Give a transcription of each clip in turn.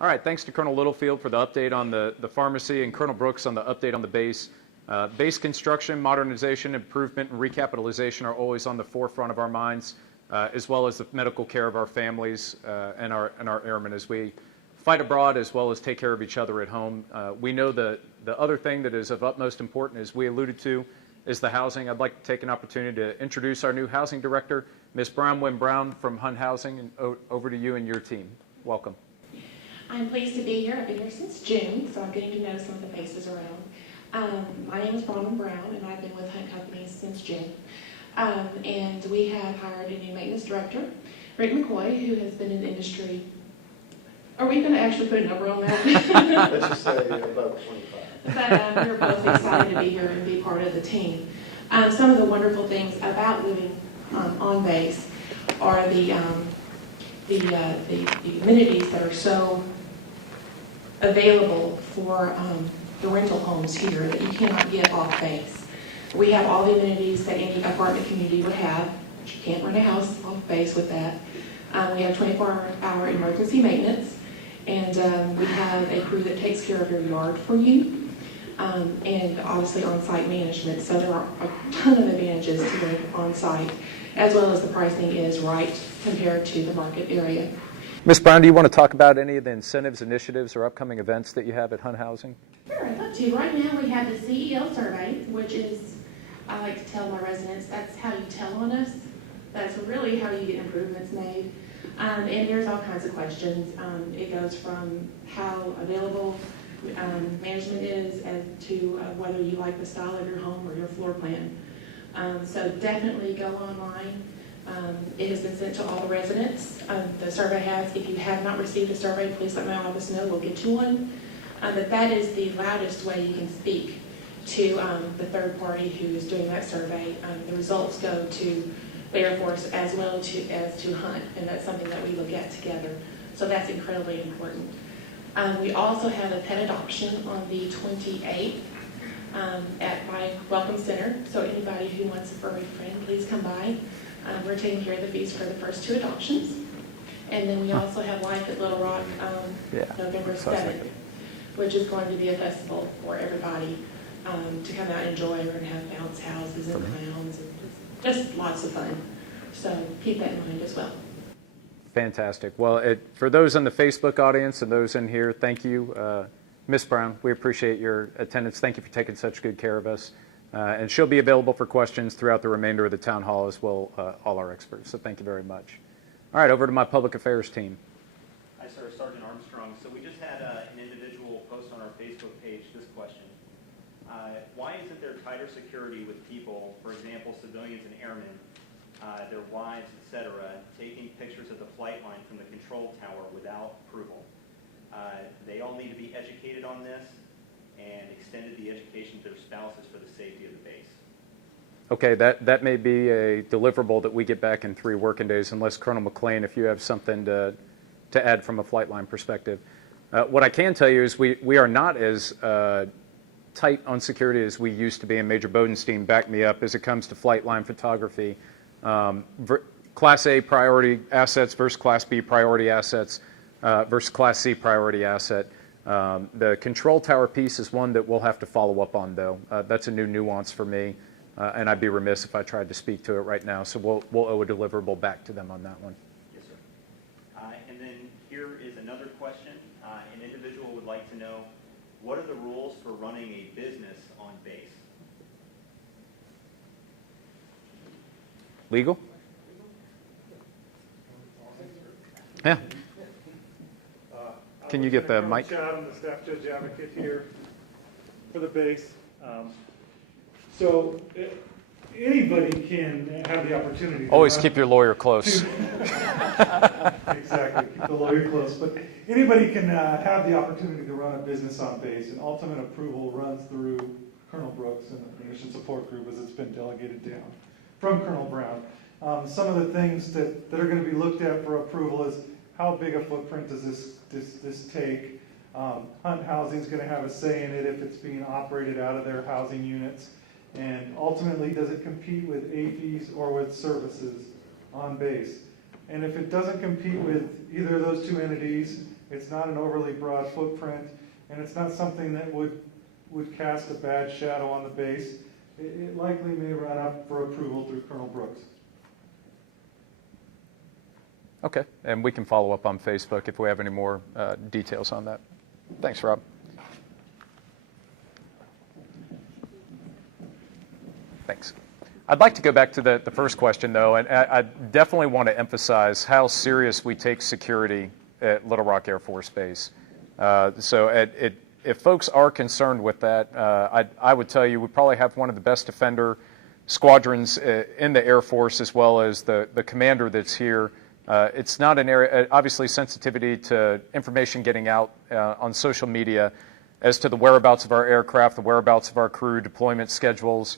All right, thanks to Colonel Littlefield for the update on the pharmacy and Colonel Brooks on the update on the base. Base construction, modernization, improvement, and recapitalization are always on the forefront of our minds, as well as the medical care of our families and our airmen as we fight abroad as well as take care of each other at home. We know the other thing that is of utmost importance, as we alluded to, is the housing. I'd like to take an opportunity to introduce our new housing director, Ms. Brown Brown from Hunt Housing, and over to you and your team. Welcome. I'm pleased to be here. I've been here since June, so I'm getting to know some of the faces around. My name is Brown, and I've been with Hunt Companies since June. And we have hired a new maintenance director, Rick McCoy, who has been in the industry. Are we going to actually put a number on that? Let's just say about 25. But we're both excited to be here and be part of the team. Some of the wonderful things about living on base are the amenities that are so available for the rental homes here that you cannot get off base. We have all the amenities that any apartment community would have, but you can't rent a house off base with that. We have 24-hour emergency maintenance, and we have a crew that takes care of your yard for you, and obviously on-site management. So there are a ton of advantages to live on-site, as well as the pricing is right compared to the market area. Ms. Brown, do you want to talk about any of the incentives, initiatives, or upcoming events that you have at Hunt Housing? Sure, I'd love to. Right now we have the CEO survey, which is, I like to tell my residents, that's how you tell on us. That's really how you get improvements made. And there's all kinds of questions. It goes from how available management is as to whether you like the style of your home or your floor plan. So definitely go online. It has been sent to all the residents. The survey has, if you have not received a survey, please let my office know, we'll get you one. But that is the loudest way you can speak to the third party who is doing that survey. The results go to the Air Force as well as to Hunt, and that's something that we look at together. So that's incredibly important. We also have a pet adoption on the 28th at my Welcome Center. So anybody who wants a furry friend, please come by. We're taking care of the fees for the first 2 adoptions. And then we also have Life at Little Rock November 7th, which is going to be a festival for everybody to come out and enjoy. We're going to have bounce houses and clowns and just lots of fun. So keep that in mind as well. Fantastic. Well, for those in the Facebook audience and those in here, thank you. Ms. Brown, we appreciate your attendance. Thank you for taking such good care of us. And she'll be available for questions throughout the remainder of the town hall as well, all our experts. So thank you very much. All right, over to my public affairs team. Hi, sir. Sergeant Armstrong. So we just had an individual post on our Facebook page this question. Why isn't there tighter security with people, for example, civilians and airmen, their wives, etc., taking pictures of the flight line from the control tower without approval? They all need to be educated on this and extended the education to their spouses for the safety of the base. Okay, that may be a deliverable that we get back in 3 working days, unless Colonel McLean, if you have something to add from a flight line perspective. What I can tell you is we are not as tight on security as we used to be, and Major Bodenstein backed me up as it comes to flight line photography. Class A priority assets versus Class B priority assets versus Class C priority asset. The control tower piece is one that we'll have to follow up on, though. That's a new nuance for me, and I'd be remiss if I tried to speak to it right now. So we'll owe a deliverable back to them on that one. Yes, sir. And then here is another question. An individual would like to know, what are the rules for running a business on base? Legal? Yeah. Can you get the mic? I'm the staff judge advocate here for the base. So anybody can have the opportunity. Always keep your lawyer close. Exactly, keep the lawyer close. But anybody can have the opportunity to run a business on base, and ultimate approval runs through Colonel Brooks and the Mission Support Group as it's been delegated down from Colonel Brown. Some of the things that are going to be looked at for approval is how big a footprint does this take? Hunt Housing is going to have a say in it if it's being operated out of their housing units. And ultimately, does it compete with APs or with services on base? And if it doesn't compete with either of those 2 entities, It's not an overly broad footprint, and it's not something that would cast a bad shadow on the base. It likely may run up for approval through Colonel Brooks. Okay, and we can follow up on Facebook if we have any more details on that. Thanks, Rob. Thanks. I'd like to go back to the first question, though, and I definitely want to emphasize how serious we take security at Little Rock Air Force Base. If folks are concerned with that, I would tell you we probably have one of the best defender squadrons in the Air Force, as well as the commander that's here. It's not an area, obviously sensitivity to information getting out on social media as to the whereabouts of our aircraft, the whereabouts of our crew, deployment schedules,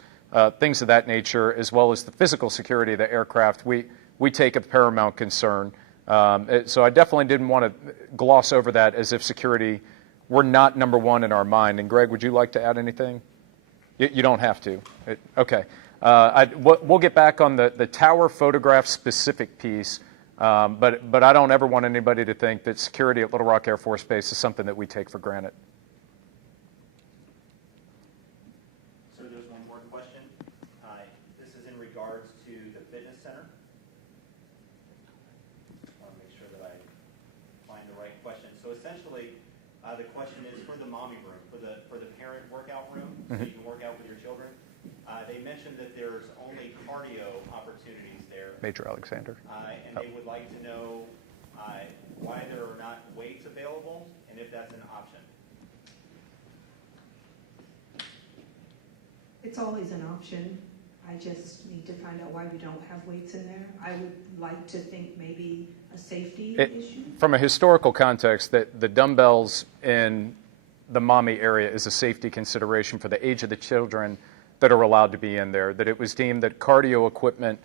things of that nature, as well as the physical security of the aircraft, we take a paramount concern. So I definitely didn't want to gloss over that as if security were not number one in our mind. And Greg, would you like to add anything? You don't have to. Okay. We'll get back on the tower photograph specific piece. But I don't ever want anybody to think that security at Little Rock Air Force Base is something that we take for granted. So there's one more question. This is in regards to the fitness center. I want to make sure that I find the right question. So essentially, the question is for the mommy room, for the parent workout room, so you can work out with your children. They mentioned that there's only cardio opportunities there. Major Alexander. And they would like to know why there are not weights available and if that's an option. It's always an option. I just need to find out why we don't have weights in there. I would like to think maybe a safety issue. From a historical context, that the dumbbells in the mommy area is a safety consideration for the age of the children that are allowed to be in there, that it was deemed that cardio equipment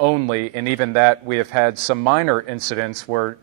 only, and even that we have had some minor incidents where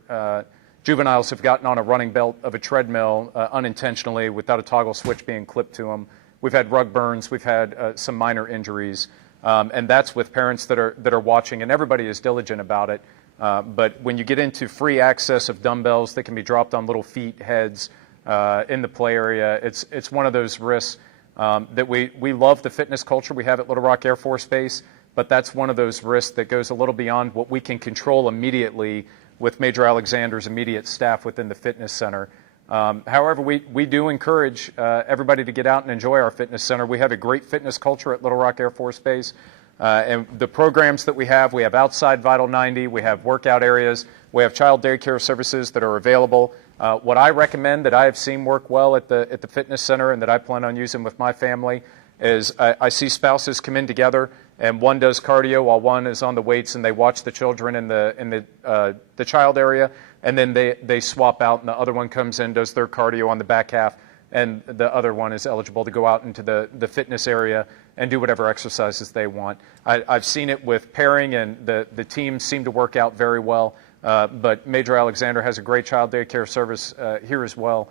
juveniles have gotten on a running belt of a treadmill unintentionally without a toggle switch being clipped to them. We've had rug burns, we've had some minor injuries, and that's with parents that are watching, and everybody is diligent about it. But when you get into free access of dumbbells that can be dropped on little feet, heads in the play area, it's one of those risks that we love the fitness culture we have at Little Rock Air Force Base, but that's one of those risks that goes a little beyond what we can control immediately with Major Alexander's immediate staff within the fitness center. However, we do encourage everybody to get out and enjoy our fitness center. We have a great fitness culture at Little Rock Air Force Base. And the programs that we have outside Vital 90, we have workout areas, we have child daycare services that are available. What I recommend that I have seen work well at the fitness center and that I plan on using with my family is I see spouses come in together and one does cardio while one is on the weights and they watch the children in the child area, and then they swap out and the other one comes in, does their cardio on the back half, and the other one is eligible to go out into the fitness area and do whatever exercises they want. I've seen it with pairing, and the teams seem to work out very well. But Major Alexander has a great child daycare service here as well.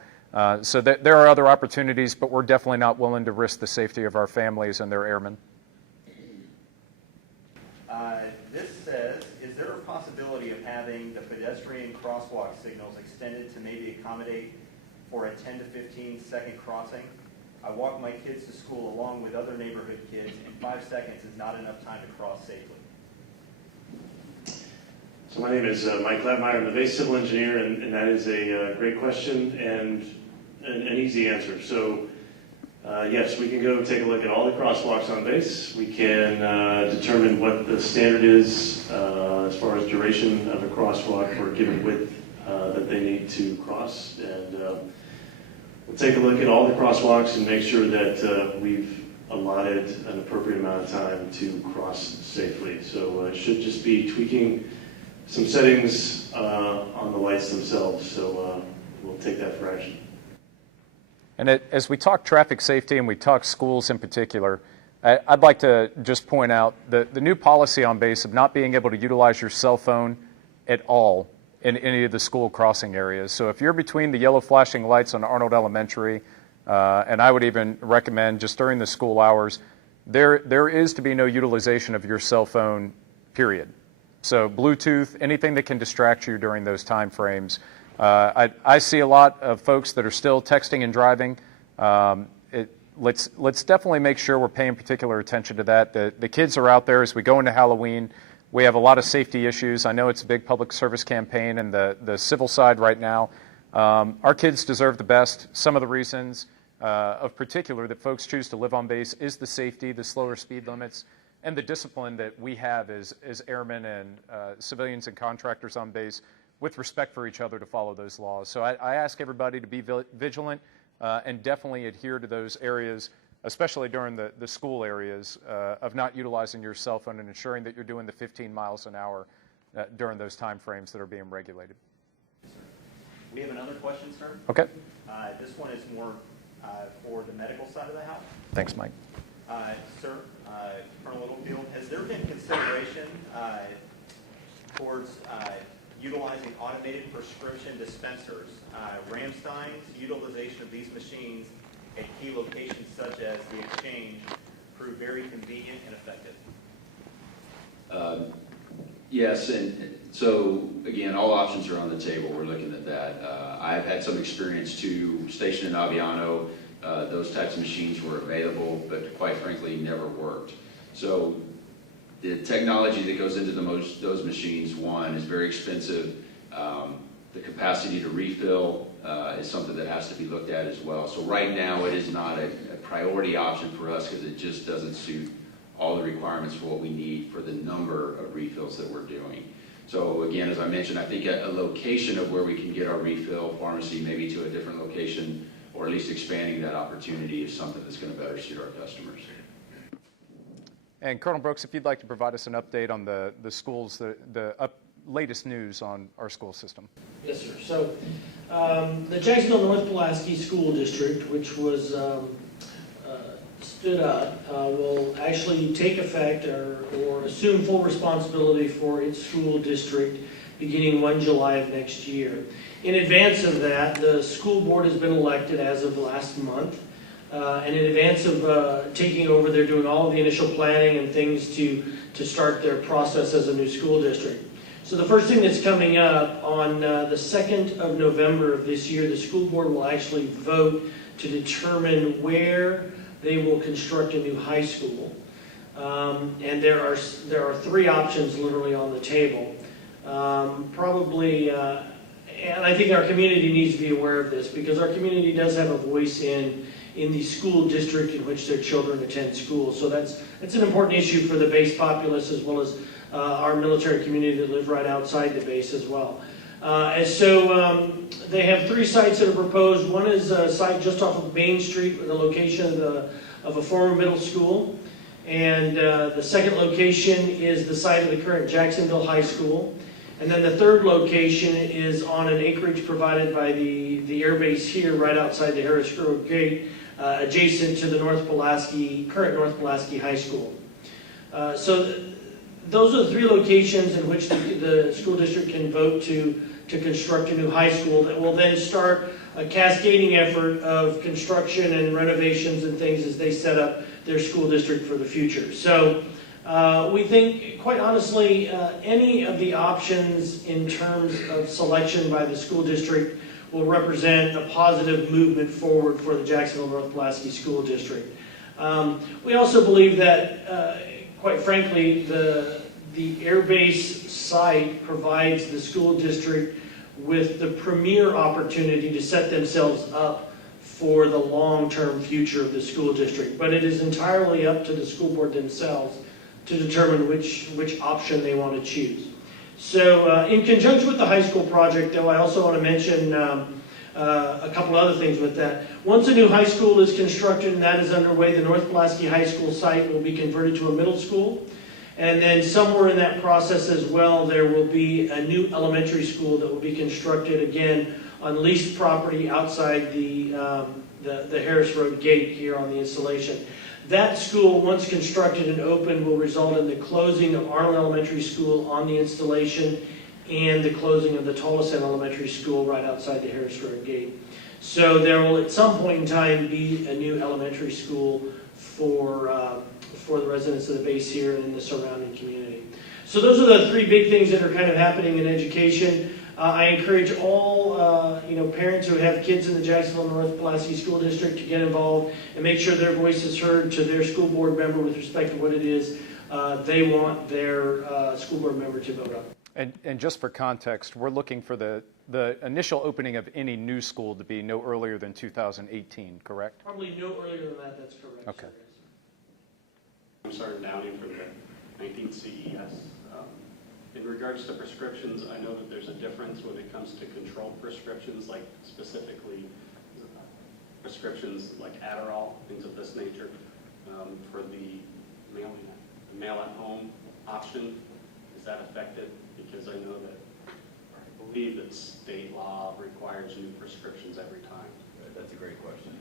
So there are other opportunities, but we're definitely not willing to risk the safety of our families and their airmen. This says, is there a possibility of having the pedestrian crosswalk signals extended to maybe accommodate for a 10 to 15 second crossing? I walk my kids to school along with other neighborhood kids, and 5 seconds is not enough time to cross safely. So my name is Mike Labmeyer. I'm the base civil engineer, and that is a great question and an easy answer. So yes, we can go take a look at all the crosswalks on base. We can determine what the standard is as far as duration of a crosswalk for a given width that they need to cross. And we'll take a look at all the crosswalks and make sure that we've allotted an appropriate amount of time to cross safely. So it should just be tweaking some settings on the lights themselves. So we'll take that for action. And as we talk traffic safety and we talk schools in particular, I'd like to just point out the new policy on base of not being able to utilize your cell phone at all in any of the school crossing areas. So if you're between the yellow flashing lights on Arnold Elementary, and I would even recommend just during the school hours, there is to be no utilization of your cell phone, period. So Bluetooth, anything that can distract you during those time frames, I see a lot of folks that are still texting and driving. Let's definitely make sure we're paying particular attention to that. The kids are out there as we go into Halloween. We have a lot of safety issues. I know it's a big public service campaign and the civil side right now. Our kids deserve the best. Some of the reasons of particular that folks choose to live on base is the safety, the slower speed limits, and the discipline that we have as airmen and civilians and contractors on base with respect for each other to follow those laws. So I ask everybody to be vigilant and definitely adhere to those areas, especially during the school areas, of not utilizing your cell phone and ensuring that you're doing the 15 miles an hour during those time frames that are being regulated. We have another question, sir. Okay. This one is more for the medical side of the house. Thanks, Mike. Sir, Colonel Littlefield, has there been consideration towards utilizing automated prescription dispensers, Ramstein's utilization of these machines at key locations such as the Exchange proved very convenient and effective? Yes, and so again, all options are on the table. We're looking at that. I've had some experience too, stationed in Aviano. Those types of machines were available, but quite frankly, never worked. So the technology that goes into those machines, one, is very expensive. The capacity to refill is something that has to be looked at as well. So right now, it is not a priority option for us because it just doesn't suit all the requirements for what we need for the number of refills that we're doing. So again, as I mentioned, I think a location of where we can get our refill pharmacy maybe to a different location, or at least expanding that opportunity, is something that's going to better suit our customers. And Colonel Brooks, if you'd like to provide us an update on the schools, latest news on our school system. Yes, sir. So the Jacksonville North Pulaski School District, which was stood up, will actually take effect or assume full responsibility for its school district beginning 1 July of next year. In advance of that, the school board has been elected as of last month. And in advance of taking over, they're doing all of the initial planning and things to start their process as a new school district. So the first thing that's coming up on the 2nd of November of this year, the school board will actually vote to determine where they will construct a new high school. And there are 3 options literally on the table. And I think our community needs to be aware of this because our community does have a voice in the school district in which their children attend school. So that's an important issue for the base populace as well as our military community that live right outside the base as well. They have 3 sites that are proposed. One is a site just off of Main Street with the location of a former middle school. And the second location is the site of the current Jacksonville High School. And then the third location is on an acreage provided by the air base here right outside the Harris Grove Gate, adjacent to the current North Pulaski High School. So those are the 3 locations in which the school district can vote to construct a new high school that will then start a cascading effort of construction and renovations and things as they set up their school district for the future. So we think, quite honestly, any of the options in terms of selection by the school district will represent a positive movement forward for the Jacksonville North Pulaski School District. We also believe that, quite frankly, the air base site provides the school district with the premier opportunity to set themselves up for the long-term future of the school district. But it is entirely up to the school board themselves to determine which option they want to choose. So in conjunction with the high school project, though, I also want to mention a couple other things with that. Once a new high school is constructed and that is underway, the North Pulaski High School site will be converted to a middle school. And then somewhere in that process as well, there will be a new elementary school that will be constructed again on leased property outside the Harris Road Gate here on the installation. That school, once constructed and opened, will result in the closing of Arnold Elementary School on the installation and the closing of the Tolleson Elementary School right outside the Harris Road Gate. So there will at some point in time be a new elementary school for the residents of the base here and in the surrounding community. So those are the 3 big things that are kind of happening in education. I encourage all, parents who have kids in the Jacksonville North Pulaski School District to get involved and make sure their voice is heard to their school board member with respect to what it is they want their school board member to vote on. And just for context, we're looking for the initial opening of any new school to be no earlier than 2018, correct? Probably no earlier than that, that's correct. Okay. Sir. I'm Sergeant Downey for the 19th CES. In regards to prescriptions, I know that there's a difference when it comes to controlled prescriptions, like specifically prescriptions like Adderall, things of this nature. For the mail-at-home option, is that affected? Because I know that, I believe that state law requires new prescriptions every time. That's a great question.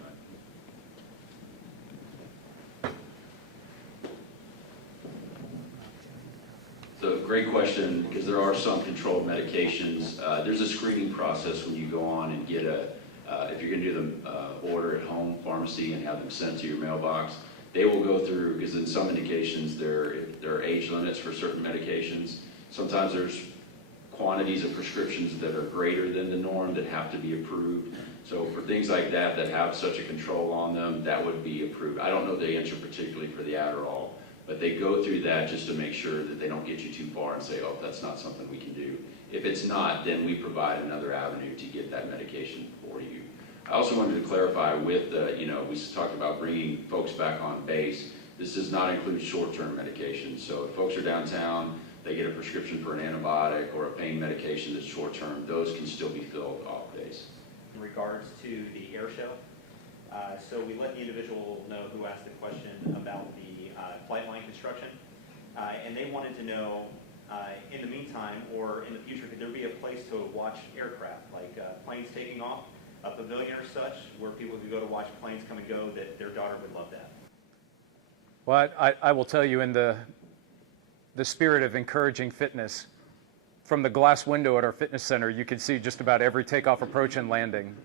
So great question, because there are some controlled medications. There's a screening process when you go on and get if you're going to do the order at home pharmacy and have them sent to your mailbox. They will go through, because in some indications there are age limits for certain medications. Sometimes there's quantities of prescriptions that are greater than the norm that have to be approved. So for things like that have such a control on them, that would be approved. I don't know the answer particularly for the Adderall, but they go through that just to make sure that they don't get you too far and say, oh, that's not something we can do. If it's not, then we provide another avenue to get that medication for you. I also wanted to clarify with we talked about bringing folks back on base. This does not include short-term medications. So if folks are downtown, they get a prescription for an antibiotic or a pain medication that's short-term, those can still be filled off base. In regards to the air show, so we let the individual know who asked the question about the flight line construction, and they wanted to know, in the meantime or in the future, could there be a place to watch aircraft, like planes taking off, a pavilion or such, where people could go to watch planes come and go, that their daughter would love that? Well, I will tell you, in the spirit of encouraging fitness, from the glass window at our fitness center, you can see just about every takeoff, approach, and landing,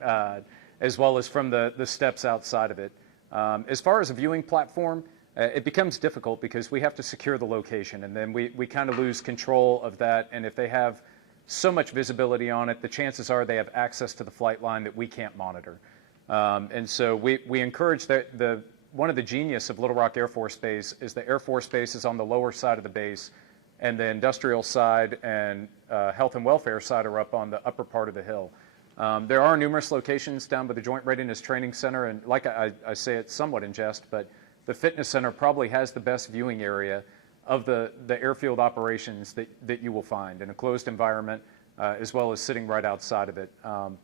as well as from the steps outside of it. As far as a viewing platform, it becomes difficult because we have to secure the location, and then we kind of lose control of that. And if they have so much visibility on it, the chances are they have access to the flight line that we can't monitor. And so we encourage that one of the genius of Little Rock Air Force Base is the Air Force Base is on the lower side of the base, and the industrial side and health and welfare side are up on the upper part of the hill. There are numerous locations down by the Joint Readiness Training Center, and like I say it somewhat in jest, but the fitness center probably has the best viewing area of the airfield operations that you will find in a closed environment, as well as sitting right outside of it.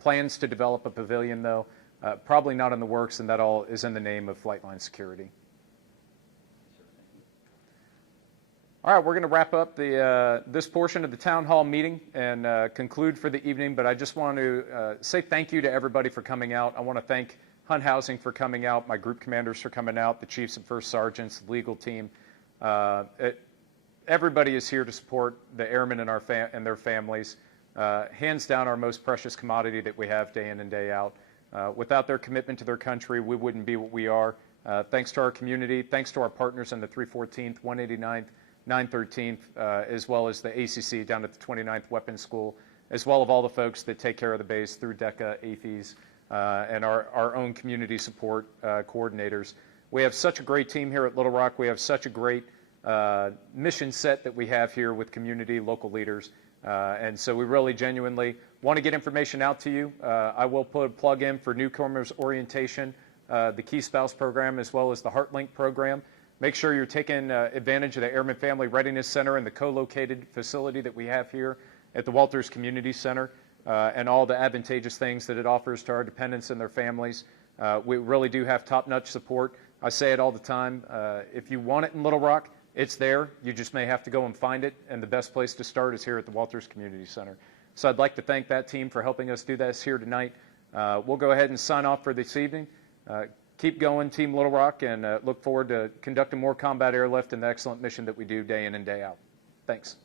Plans to develop a pavilion, though, probably not in the works, and that all is in the name of flight line security. All right, we're going to wrap up this portion of the town hall meeting and conclude for the evening, but I just want to say thank you to everybody for coming out. I want to thank Hunt Housing for coming out, my group commanders for coming out, the chiefs and first sergeants, the legal team. Everybody is here to support the airmen and their families. Hands down, our most precious commodity that we have day in and day out. Without their commitment to their country, we wouldn't be what we are. Thanks to our community, thanks to our partners in the 314th, 189th, 913th, as well as the ACC down at the 29th Weapons School, as well as all the folks that take care of the base through DECA, AFES, and our own community support coordinators. We have such a great team here at Little Rock. We have such a great mission set that we have here with community, local leaders. And so we really genuinely want to get information out to you. I will put a plug in for newcomers orientation, the Key Spouse program, as well as the HeartLink program. Make sure you're taking advantage of the Airmen Family Readiness Center and the co-located facility that we have here at the Walters Community Center, and all the advantageous things that it offers to our dependents and their families. We really do have top-notch support. I say it all the time. If you want it in Little Rock, it's there. You just may have to go and find it, and the best place to start is here at the Walters Community Center. So I'd like to thank that team for helping us do this here tonight. We'll go ahead and sign off for this evening. Keep going, Team Little Rock, and look forward to conducting more combat airlift and the excellent mission that we do day in and day out. Thanks.